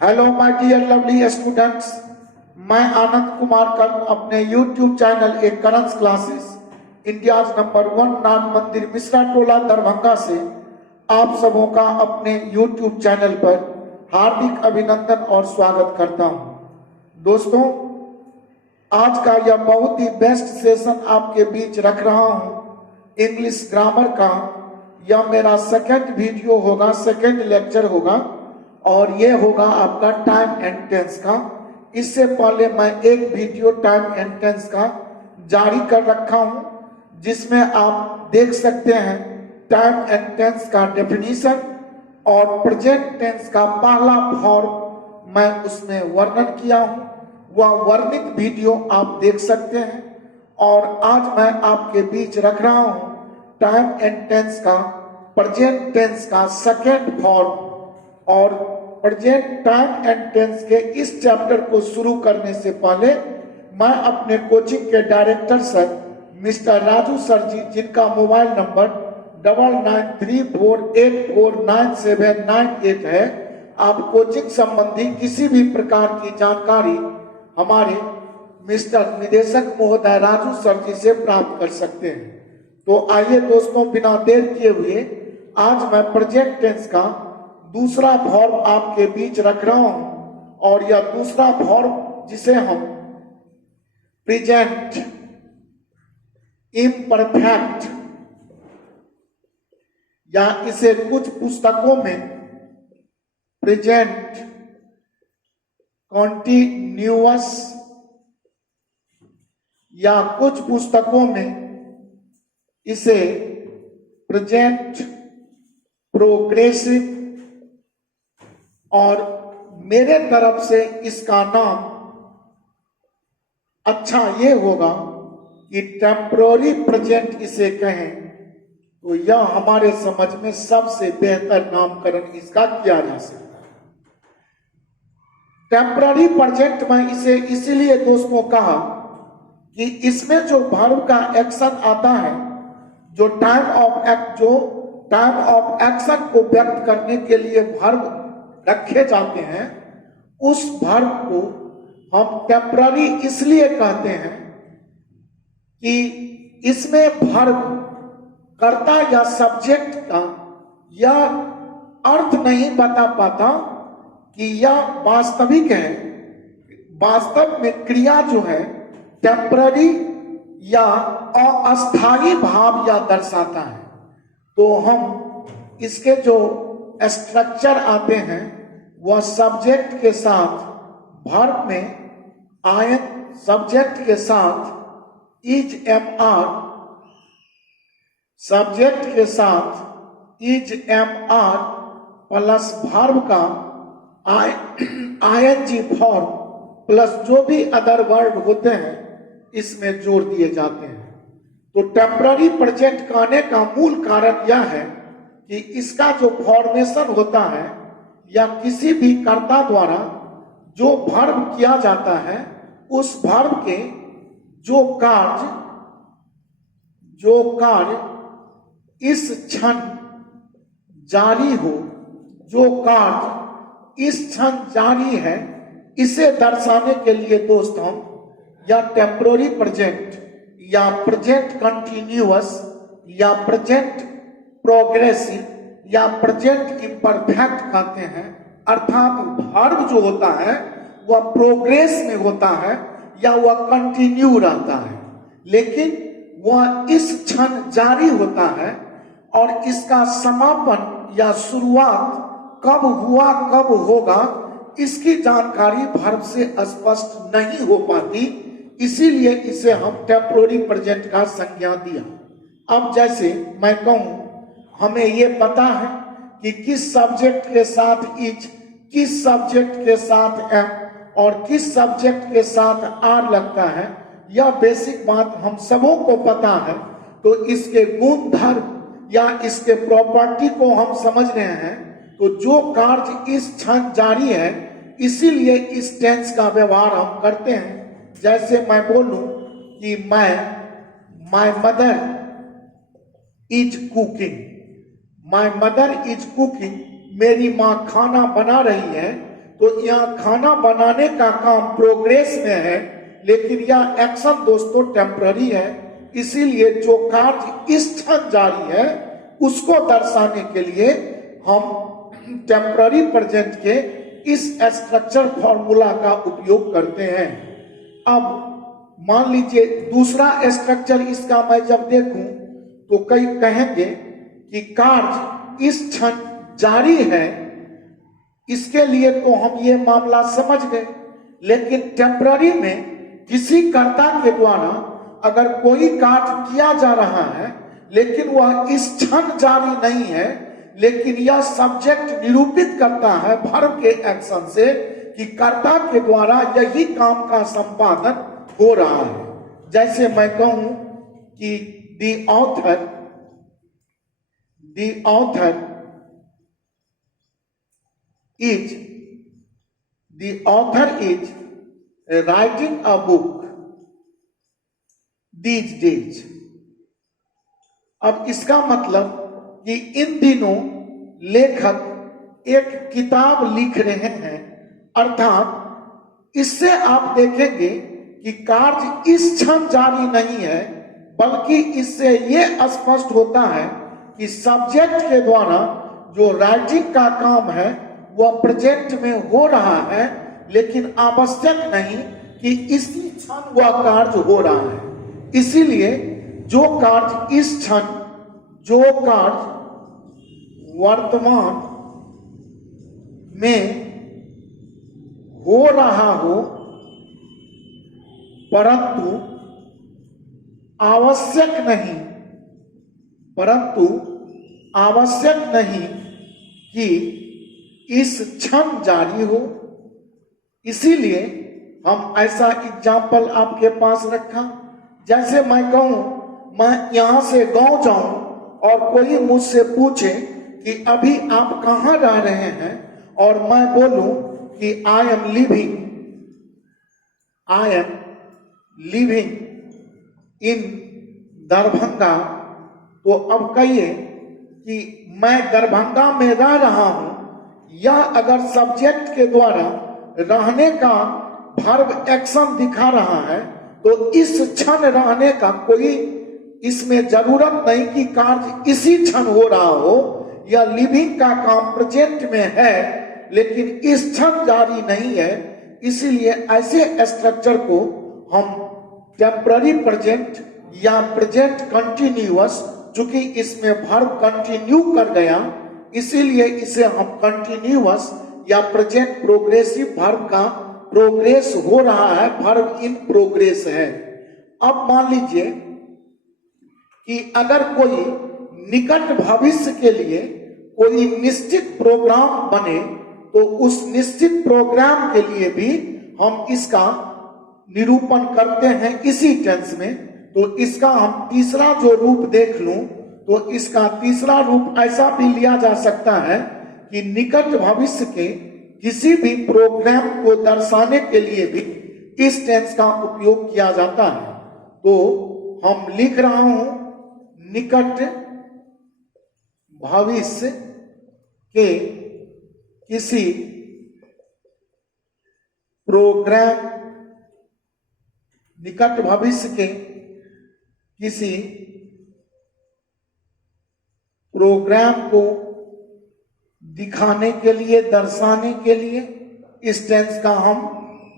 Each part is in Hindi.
Hello my dear lovely students, मैं आनंद कुमार कर अपने यूट्यूब चैनल ए करंस classes India number 1 Nan Mandir Mishra टोला दरभंगा से आप सबों का अपने यूट्यूब चैनल पर हार्दिक अभिनंदन और स्वागत करता हूं। दोस्तों, आज का यह बहुत ही बेस्ट सेशन आपके बीच रख रहा हूं इंग्लिश ग्रामर का। यह मेरा सेकंड वीडियो होगा, सेकंड लेक्चर होगा और ये होगा आपका टाइम एंड टेंस का। इससे पहले मैं एक वीडियो टाइम एंड टेंस का जारी कर रखा हूं जिसमें आप देख सकते हैं टाइम एंड टेंस का डेफिनेशन और प्रेजेंट टेंस का पहला फॉर्म मैं उसमें वर्णन किया हूं। वह वर्णित वीडियो आप देख सकते हैं। और आज मैं आपके बीच रख रहा हूं टाइम एंड टेंस का प्रेजेंट टेंस का सेकेंड फॉर्म। और प्रेजेंट टाइम एंड टेंस के इस चैप्टर को शुरू करने से पहले मैं अपने कोचिंग के director sir mister Raju sir ji, जिनका मोबाइल नंबर 9934849798 है, आप कोचिंग संबंधी किसी भी प्रकार की जानकारी हमारे मिस्टर निदेशक महोदय राजू सर जी से प्राप्त कर सकते हैं। तो आइए दोस्तों, बिना देर किए हुए आज मैं प्रेजेंट टेंस का दूसरा फॉर्म आपके बीच रख रहा हूं। और यह दूसरा फॉर्म जिसे हम प्रेजेंट इम्परफेक्ट या इसे कुछ पुस्तकों में प्रेजेंट कॉन्टिन्यूअस या कुछ पुस्तकों में इसे प्रेजेंट प्रोग्रेसिव और मेरे तरफ से इसका नाम अच्छा ये होगा कि टेम्पररी प्रेजेंट इसे कहें, तो यह हमारे समझ में सबसे बेहतर नामकरण इसका किया जा सकता है। टेम्पररी प्रेजेंट में इसे इसलिए दोस्तों कहा कि इसमें जो वर्ब का एक्शन आता है, जो टाइम ऑफ एक्शन को व्यक्त करने के लिए वर्ब रखे जाते हैं, उस वर्ब को हम टेम्पररी इसलिए कहते हैं कि इसमें वर्ब कर्ता या सब्जेक्ट का यह अर्थ नहीं बता पाता कि यह वास्तविक है। वास्तव में क्रिया जो है टेम्पररी या अस्थायी भाव या दर्शाता है। तो हम इसके जो स्ट्रक्चर आते हैं वह सब्जेक्ट के साथ वर्ब में आयन, सब्जेक्ट के साथ इज एम आर, सब्जेक्ट के साथ is am are plus verb का आईएनजी फॉर्म प्लस जो भी अदर वर्ड होते हैं इसमें जोड़ दिए जाते हैं। तो टेम्पररी प्रेजेंट कहने का मूल कारण यह है कि इसका जो फॉर्मेशन होता है या किसी भी कर्ता द्वारा जो वर्ब किया जाता है, उस वर्ब के जो कार्य इस क्षण जारी हो, जो कार्य इस क्षण जारी है, इसे दर्शाने के लिए दोस्त हम या टेम्पररी प्रेजेंट या प्रेजेंट कंटिन्यूअस या प्रेजेंट प्रोग्रेसिव या प्रेजेंट इम्परफेक्ट कहते हैं। अर्थात वर्ब जो होता है वह प्रोग्रेस में होता है या वह कंटिन्यू रहता है, लेकिन वह इस क्षण जारी होता है और इसका समापन या शुरुआत कब हुआ, कब होगा, इसकी जानकारी वर्ब से स्पष्ट नहीं हो पाती। इसीलिए इसे हम टेम्पररी प्रेजेंट का संज्ञा दिया। अब जैसे मैं कहूं, हमें ये पता है कि किस सब्जेक्ट के साथ इज, किस सब्जेक्ट के साथ एम और किस सब्जेक्ट के साथ आर लगता है। यह बेसिक बात हम सबों को पता है। तो इसके गुण धर्म या इसके प्रॉपर्टी को हम समझ रहे हैं। तो जो कार्य इस क्षण जारी है, इसीलिए इस टेंस का व्यवहार हम करते हैं। जैसे मैं बोलूं कि my mother is cooking, my mother is cooking मेरी माँ खाना बना रही है, तो यहाँ खाना बनाने का काम प्रोग्रेस में है, लेकिन यह एक्शन दोस्तों टेम्पररी है। इसीलिए जो कार्य इस क्षण जारी है उसको दर्शाने के लिए हम टेम्पररी प्रेजेंट के इस स्ट्रक्चर फॉर्मूला का उपयोग करते हैं। अब मान लीजिए दूसरा स्ट्रक्चर इसका मैं जब देखूं तो कई कहेंगे कि कार्य इस क्षण जारी है, इसके लिए तो हम ये मामला समझ गए। लेकिन टेम्पररी में किसी कर्ता के द्वारा अगर कोई कार्य किया जा रहा है लेकिन वह इस क्षण जारी नहीं है, लेकिन यह सब्जेक्ट निरूपित करता है वर्ब के एक्शन से कि कर्ता के द्वारा यही काम का संपादन हो रहा है। जैसे मैं कहूं कि the author is writing a book these days. अब इसका मतलब कि इन दिनों लेखक एक किताब लिख रहे हैं, अर्थात इससे आप देखेंगे कि कार्य इस क्षण जारी नहीं है, बल्कि इससे यह स्पष्ट होता है कि सब्जेक्ट के द्वारा जो राइटिंग का काम है वह प्रेजेंट में हो रहा है, लेकिन आवश्यक नहीं कि इसी क्षण वह कार्य हो रहा है। इसीलिए जो कार्य इस क्षण, जो कार्य वर्तमान में हो रहा हो, परंतु आवश्यक नहीं कि इस क्षण जारी हो। इसीलिए हम ऐसा एग्जाम्पल आपके पास रखा। जैसे मैं कहूं मैं यहां से गांव जाऊं और कोई मुझसे पूछे कि अभी आप कहां रह रहे हैं, और मैं बोलूं कि I am living in Darbhanga, तो अब कहिए कि मैं दरभंगा में रह रहा हूं, यह अगर सब्जेक्ट के द्वारा रहने का वर्ब एक्शन दिखा रहा है तो इस क्षण रहने का कोई इसमें जरूरत नहीं कि कार्य इसी क्षण हो रहा हो। यह लिविंग का काम प्रेजेंट में है, लेकिन इस क्षण जारी नहीं है। इसीलिए ऐसे स्ट्रक्चर को हम टेम्पररी प्रेजेंट या प्रेजेंट कंटिन्यूअस, चूंकि इसमें वर्ब कंटिन्यू कर गया, इसीलिए इसे हम कंटिन्यूअस या प्रेजेंट प्रोग्रेसिव वर्ब का प्रोग्रेस हो रहा है, वर्ब इन प्रोग्रेस है। अब मान लीजिए कि अगर कोई निकट भविष्य के लिए कोई निश्चित प्रोग्राम बने, तो उस निश्चित प्रोग्राम के लिए भी हम इसका निरूपण करते हैं इसी टेंस में। तो इसका हम तीसरा जो रूप देख लूं तो इसका तीसरा रूप ऐसा भी लिया जा सकता है कि निकट भविष्य के किसी भी प्रोग्राम को दर्शाने के लिए भी इस टेंस का उपयोग किया जाता है। तो हम लिख रहा हूं निकट भविष्य के किसी प्रोग्राम, निकट भविष्य के किसी प्रोग्राम को दिखाने के लिए, दर्शाने के लिए इस टेंस का हम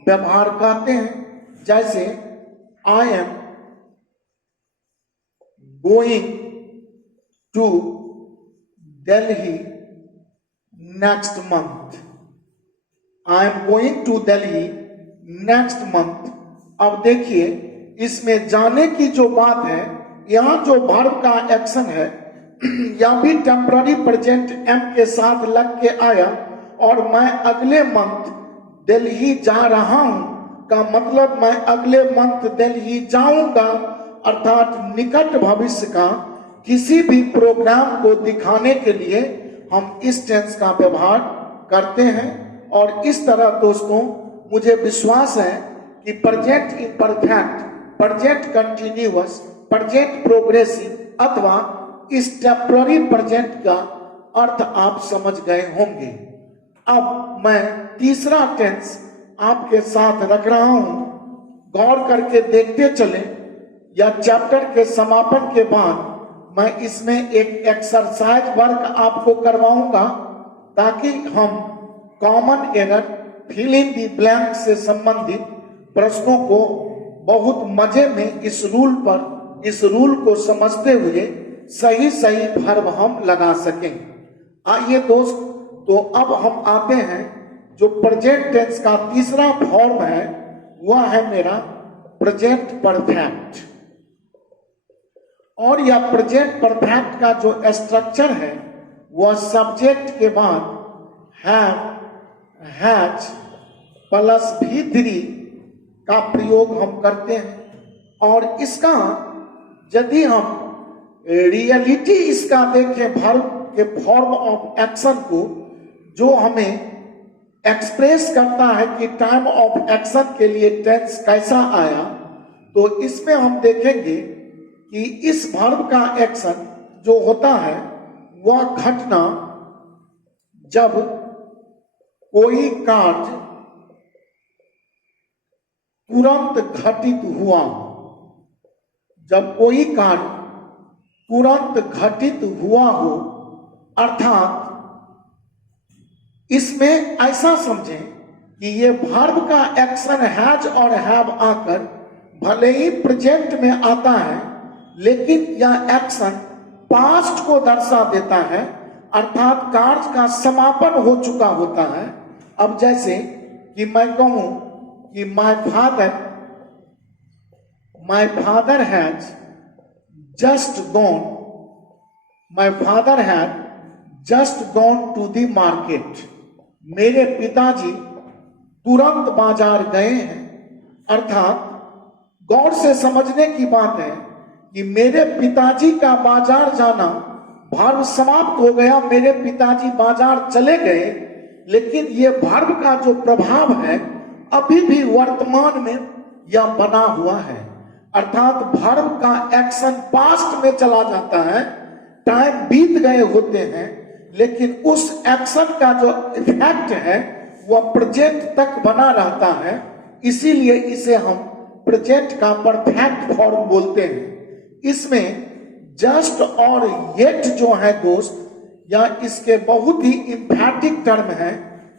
व्यवहार करते हैं। जैसे I am going to Delhi next month. I am going to Delhi next month. अब देखिए इसमें जाने की जो बात है, यहां जो वर्ब का एक्शन है यह भी टेम्पररी प्रेजेंट एम के साथ लग के आया, और मैं अगले मंथ दिल्ली जा रहा हूं का मतलब मैं अगले मंथ दिल्ली जाऊंगा, अर्थात निकट भविष्य का किसी भी प्रोग्राम को दिखाने के लिए हम इस टेंस का व्यवहार करते हैं। और इस तरह दोस्तों मुझे विश्वास है कि present imperfect, present continuous, present progressive अथवा इस टेम्पररी प्रेजेंट का अर्थ आप समझ गए होंगे। अब मैं तीसरा टेंस आपके साथ रख रहा हूं, गौर करके देखते चले। या चैप्टर के समापन के बाद मैं इसमें एक एक्सरसाइज वर्क आपको करवाऊंगा, ताकि हम common error, fill in the blank से संबंधित प्रश्नों को बहुत मजे में इस रूल को समझते हुए सही सही वर्ब हम लगा सकें। आइए दोस्त, तो अब हम आते हैं जो प्रेजेंट टेंस का तीसरा फॉर्म है, वह है मेरा प्रेजेंट परफेक्ट। और यह प्रेजेंट परफेक्ट का जो स्ट्रक्चर है वह सब्जेक्ट के बाद हैव, हैज प्लस V3 का प्रयोग हम करते हैं। और इसका यदि हम रियलिटी इसका देखें, वर्ब के फॉर्म ऑफ एक्शन को, जो हमें एक्सप्रेस करता है कि टाइम ऑफ एक्शन के लिए टेंस कैसा आया, तो इसमें हम देखेंगे कि इस वर्ब का एक्शन जो होता है वह घटना जब कोई कार्य तुरंत घटित हुआ, जब कोई कार्य तुरंत घटित हुआ हो, अर्थात इसमें ऐसा समझें कि ये वर्ब का एक्शन हैज और हैव आकर भले ही प्रेजेंट में आता है, लेकिन यह एक्शन पास्ट को दर्शा देता है, अर्थात कार्य का समापन हो चुका होता है। अब जैसे कि मैं कहूं कि my father has just gone, my father has just gone to the market. मेरे पिताजी तुरंत बाजार गए हैं, अर्थात गौर से समझने की बात है कि मेरे पिताजी का बाजार जाना वर्ब समाप्त हो गया, मेरे पिताजी बाजार चले गए, लेकिन ये वर्ब का जो प्रभाव है अभी भी वर्तमान में यह बना हुआ है, अर्थात वर्ब का एक्शन पास्ट में चला जाता है, टाइम बीत गए होते हैं, लेकिन उस एक्शन का जो इफेक्ट है वह प्रेजेंट तक बना रहता है। इसीलिए इसे हम प्रेजेंट का परफेक्ट फॉर्म बोलते हैं। इसमें जस्ट और येट जो है दोस्त, या इसके बहुत ही इंफैटिक टर्म है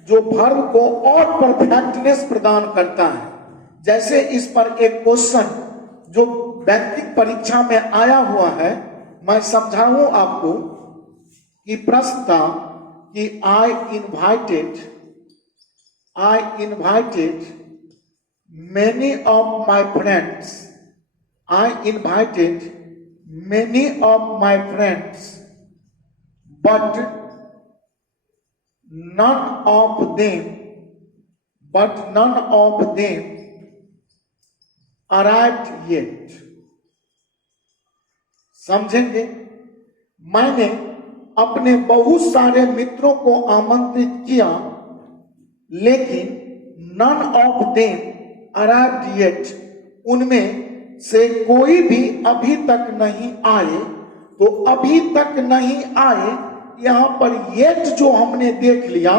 जो वर्ब को और परफेक्टनेस प्रदान करता है। जैसे इस पर एक क्वेश्चन जो बैंकिंग परीक्षा में आया हुआ है, मैं समझाऊं आपको कि प्रश्न था कि आई invited many of my friends, I invited many of my friends, but none of them arrived yet. समझेंगे? मैंने अपने बहुत सारे मित्रों को आमंत्रित किया, लेकिन none of them arrived yet, उनमें से कोई भी अभी तक नहीं आए। तो अभी तक नहीं आए, यहां पर येट जो हमने देख लिया,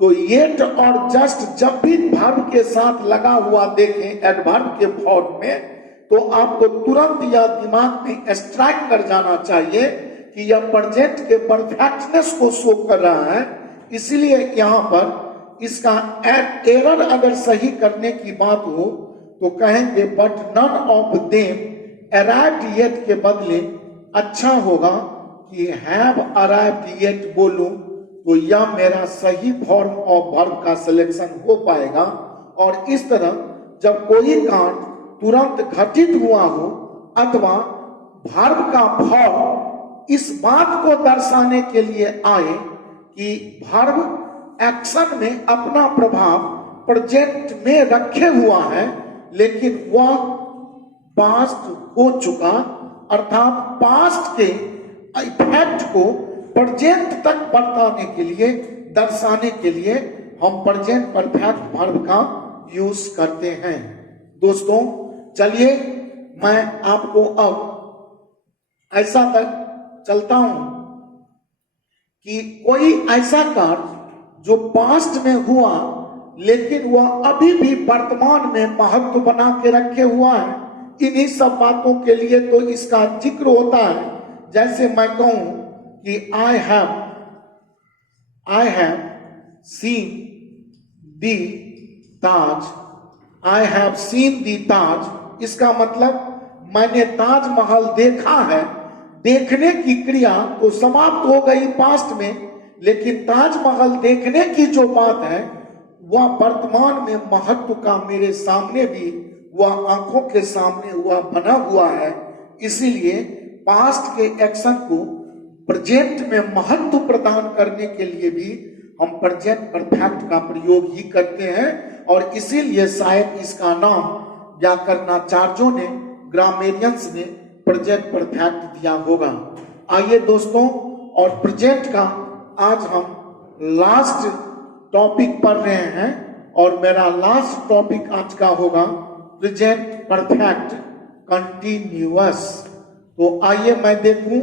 तो येट और जस्ट जब भी वर्ब के साथ लगा हुआ देखें एडवर्ब के फॉर्म में, तो आपको तुरंत यह दिमाग में स्ट्राइक कर जाना चाहिए कि यह प्रेजेंट के परफेक्टनेस को शो कर रहा है। इसलिए यहां पर इसका एरर अगर सही करने की बात हो तो कहेंगे but none of them arrived yet के बदले अच्छा होगा कि हैव अराइव्ड येट बोलूं, तो यह मेरा सही फॉर्म ऑफ वर्ब का सिलेक्शन हो पाएगा। और इस तरह जब कोई कांड तुरंत घटित हुआ हो अथवा वर्ब का फॉर्म इस बात को दर्शाने के लिए आए कि वर्ब एक्शन में अपना प्रभाव प्रेजेंट में रखे हुआ है, लेकिन वह पास्ट हो चुका, अर्थात पास्ट के इफेक्ट को प्रेजेंट तक बरताने के लिए, दर्शाने के लिए हम प्रेजेंट परफेक्ट वर्ब का यूज करते हैं। दोस्तों चलिए मैं आपको अब ऐसा तक चलता हूं कि कोई ऐसा कार्य जो पास्ट में हुआ लेकिन वह अभी भी वर्तमान में महत्व बना के रखे हुआ है, इन्हीं सब बातों के लिए तो इसका जिक्र होता है। जैसे मैं कहूं कि I have seen the Taj, I have seen the Taj, इसका मतलब मैंने ताजमहल देखा है। देखने की क्रिया तो समाप्त हो गई पास्ट में, लेकिन ताजमहल देखने की जो बात है वह वर्तमान में महत्व का मेरे सामने भी, वह आंखों के सामने वह बना हुआ है। इसीलिए पास्ट के एक्शन को प्रेजेंट में महत्व प्रदान करने के लिए भी हम प्रेजेंट परफेक्ट का प्रयोग ही करते हैं, और इसीलिए शायद इसका नाम व्याकरणाचार्यों ने, ग्रामेरियंस ने प्रेजेंट परफेक्ट दिया होगा। आइए दोस्तों, और प्रेजेंट का आज हम लास्ट टॉपिक पढ़ रहे हैं, और मेरा लास्ट टॉपिक आज का होगा प्रेजेंट परफेक्ट कंटिन्यूअस। तो आइए मैं देखूं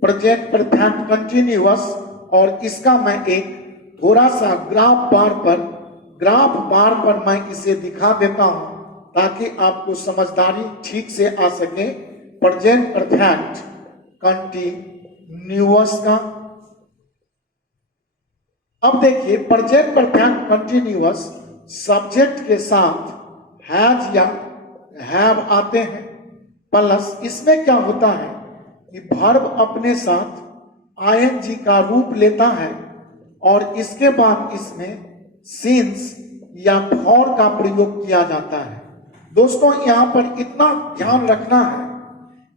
प्रेजेंट परफेक्ट कंटिन्यूअस, और इसका मैं एक थोड़ा सा ग्राफ बार पर मैं इसे दिखा देता हूं ताकि आपको समझदारी ठीक से आ सके। प्रेजेंट परफेक्ट कंटिन्यूअस का अब देखिए, प्रेजेंट परफेक्ट कंटिन्यूअस सब्जेक्ट के साथ हैज या हैव आते हैं, प्लस इसमें क्या होता है कि वर्ब अपने साथ आईएनजी का रूप लेता है, और इसके बाद इसमें सिंस या फॉर का प्रयोग किया जाता है। दोस्तों, यहां पर इतना ध्यान रखना है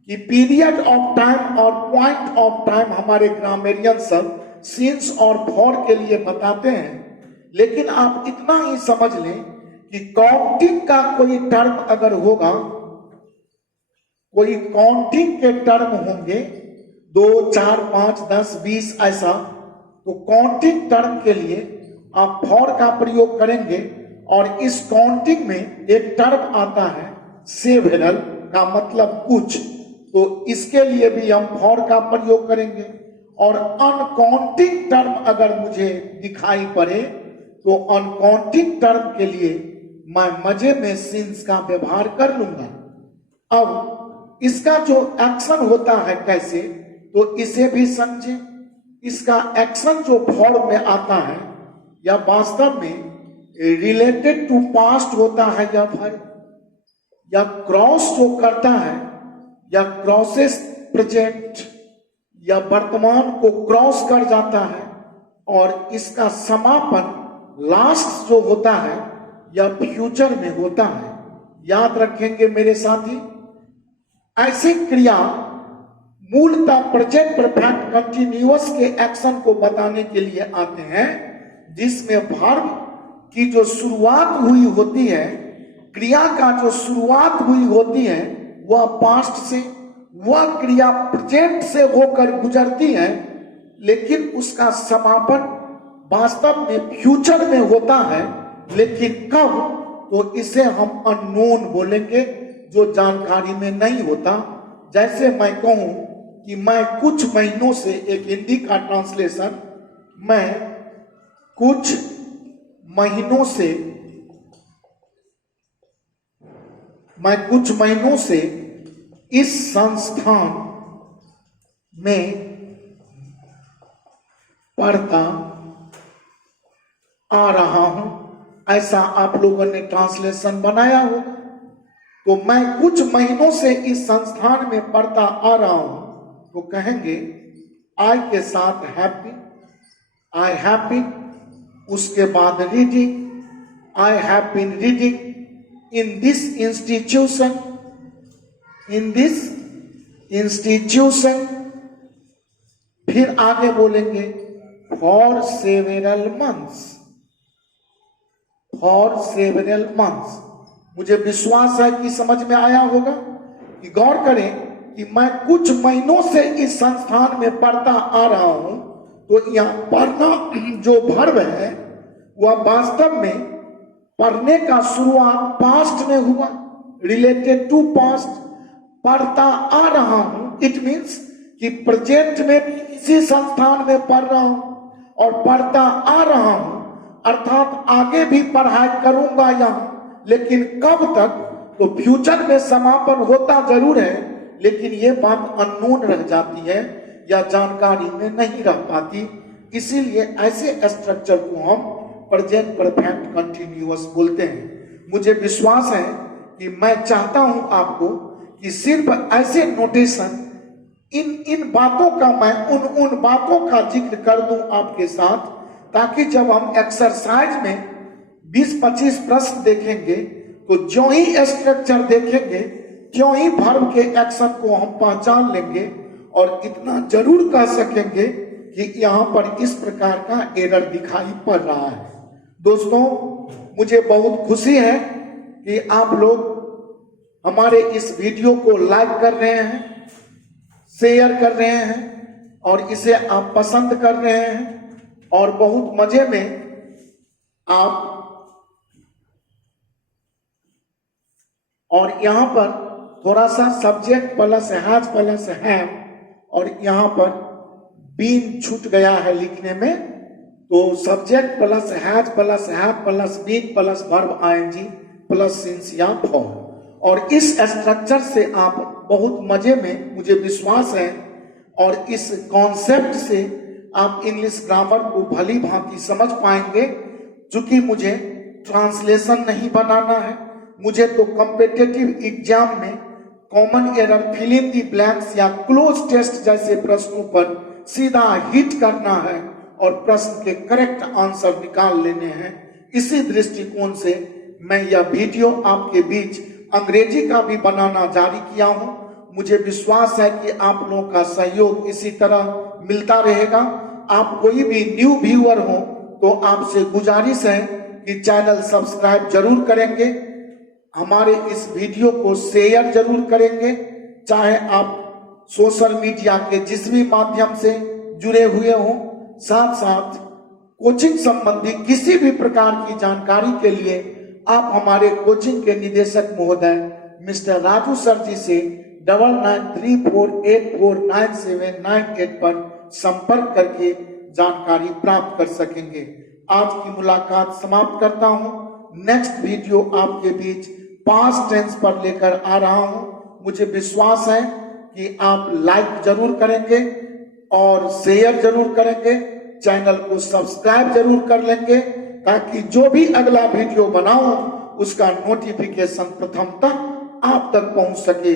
कि पीरियड ऑफ टाइम और पॉइंट ऑफ टाइम हमारे ग्रामेरियन सब सिंस और फॉर के लिए बताते हैं, लेकिन आप इतना ही समझ लें कि काउंटिंग का कोई टर्म अगर होगा, कोई काउंटिंग के टर्म होंगे 2, 4, 5, 10, 20 ऐसा, तो काउंटिंग टर्म के लिए आप फॉर का प्रयोग करेंगे, और इस काउंटिंग में एक टर्म आता है सेवरल का मतलब कुछ, तो इसके लिए भी हम फॉर का प्रयोग करेंगे। और अनकाउंटिंग टर्म अगर मुझे दिखाई पड़े तो अनकाउंटिंग टर्म के लिए मैं मजे में सिंस का व्यवहार कर लूंगा। अब इसका जो एक्शन होता है कैसे, तो इसे भी समझें। इसका एक्शन जो फॉर्म में आता है या वास्तव में रिलेटेड टू पास्ट होता है, या वर्ब या क्रॉस जो करता है, या क्रॉसेस प्रेजेंट या वर्तमान को क्रॉस कर जाता है, और इसका समापन लास्ट जो होता है या फ्यूचर में होता है। याद रखेंगे मेरे साथी, ऐसी क्रिया मूलतः प्रेजेंट परफेक्ट कंटिन्यूअस के एक्शन को बताने के लिए आते हैं, जिसमें वर्ब की जो शुरुआत हुई होती है, क्रिया का जो शुरुआत हुई होती है वह पास्ट से, वह क्रिया प्रेजेंट से होकर गुजरती है, लेकिन उसका समापन वास्तव में फ्यूचर में होता है। लेकिन कब, तो इसे हम अननोन बोलेंगे, जो जानकारी में नहीं होता। जैसे मैं कहूं कि मैं कुछ महीनों से, एक हिंदी का ट्रांसलेशन, मैं कुछ महीनों से इस संस्थान में पढ़ता आ रहा हूं, ऐसा आप लोगों ने ट्रांसलेशन बनाया होगा। तो मैं कुछ महीनों से इस संस्थान में पढ़ता आ रहा हूं, तो कहेंगे आई के साथ हैप्पी, आई हैप्पी, उसके बाद reading, I have been reading in this institution, in this institution, फिर आगे बोलेंगे for several months, for several months. मुझे विश्वास है कि समझ में आया होगा। कि गौर करें कि मैं कुछ महीनों से इस संस्थान में पढ़ता आ रहा हूं, तो यहां पढ़ना जो वर्ब है वह वास्तव में पढ़ने का शुरुआत पास्ट में हुआ, रिलेटेड टू पास्ट। पढ़ता आ रहा हूं, इट मीन्स कि प्रेजेंट में भी इसी संस्थान में पढ़ रहा हूं और पढ़ता आ रहा हूं, अर्थात आगे भी पढ़ाई करूंगा यहां, लेकिन कब तक, तो फ्यूचर में समापन होता जरूर है, लेकिन ये बात अननोन रह जाती है या जानकारी में नहीं रह पाती। इसीलिए ऐसे स्ट्रक्चर को हम प्रेजेंट परफेक्ट कंटिन्यूअस बोलते हैं। मुझे विश्वास है कि मैं चाहता हूं आपको कि सिर्फ ऐसे नोटेशन, इन बातों का मैं उन बातों का जिक्र कर दूं आपके साथ, ताकि जब हम एक्सरसाइज में 20-25 प्रश्न देखेंगे तो जो ही स्ट्रक्चर देखेंगे त्यों ही वर्ब के एक्शन को हम पहचान लेंगे और इतना जरूर कह सकेंगे कि यहां पर इस प्रकार का एरर दिखाई पड़ रहा है। दोस्तों, मुझे बहुत खुशी है कि आप लोग हमारे इस वीडियो को लाइक कर रहे हैं, शेयर कर रहे हैं और इसे आप पसंद कर रहे हैं और बहुत मजे में आप, और यहां पर थोड़ा सा सब्जेक्ट प्लस हैज प्लस है और यहां पर बीन छूट गया है लिखने में, तो subject plus has plus have plus been plus verb ING plus since या फॉर, और इस स्ट्रक्चर से आप बहुत मजे में, मुझे विश्वास है, और इस कॉन्सेप्ट से आप इंग्लिश ग्रामर को भली भांति समझ पाएंगे। चूंकि मुझे ट्रांसलेशन नहीं बनाना है, मुझे तो कॉम्पिटिटिव एग्जाम में common error, fill in the blanks या क्लोज टेस्ट जैसे प्रश्नों पर सीधा हिट करना है और प्रश्न के करेक्ट आंसर निकाल लेने हैं। इसी दृष्टिकोण से मैं यह वीडियो आपके बीच अंग्रेजी का भी बनाना जारी किया हूं। मुझे विश्वास है कि आप लोगों का सहयोग इसी तरह मिलता रहेगा। आप कोई भी न्यू व्यूअर हो तो आपसे गुजारिश है कि चैनल सब्सक्राइब जरूर करेंगे, हमारे इस वीडियो को शेयर जरूर करेंगे, चाहे आप सोशल मीडिया के जिस भी माध्यम से जुड़े हुए हो। साथ साथ कोचिंग संबंधी किसी भी प्रकार की जानकारी के लिए आप हमारे कोचिंग के निदेशक महोदय मिस्टर राजू सर जी से 9934849798 पर संपर्क करके जानकारी प्राप्त कर सकेंगे। आज की मुलाकात समाप्त करता हूं। नेक्स्ट वीडियो आपके बीच पास्ट टेंस पर लेकर आ रहा हूं। मुझे विश्वास है कि आप लाइक जरूर करेंगे और शेयर जरूर करेंगे, चैनल को सब्सक्राइब जरूर कर लेंगे, ताकि जो भी अगला वीडियो बनाऊं उसका नोटिफिकेशन प्रथमतः आप तक पहुंच सके।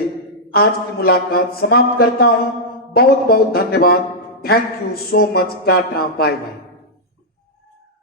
आज की मुलाकात समाप्त करता हूं। बहुत बहुत धन्यवाद। Thank you so much. टाटा, बाय बाय।